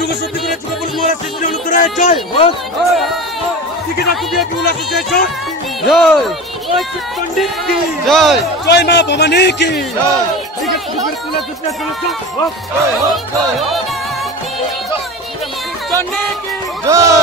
যুগ সত্যি করে যুগপুর মহারাজ সৃষ্টি অনুত্তরে জয় টিকিটা কুবিয়া বিউল অ্যাসোসিয়েশন জয় पंडित की জয় जय मां भवानी की জয় टिकट कुबिया बिउल एसोसिएशन জয়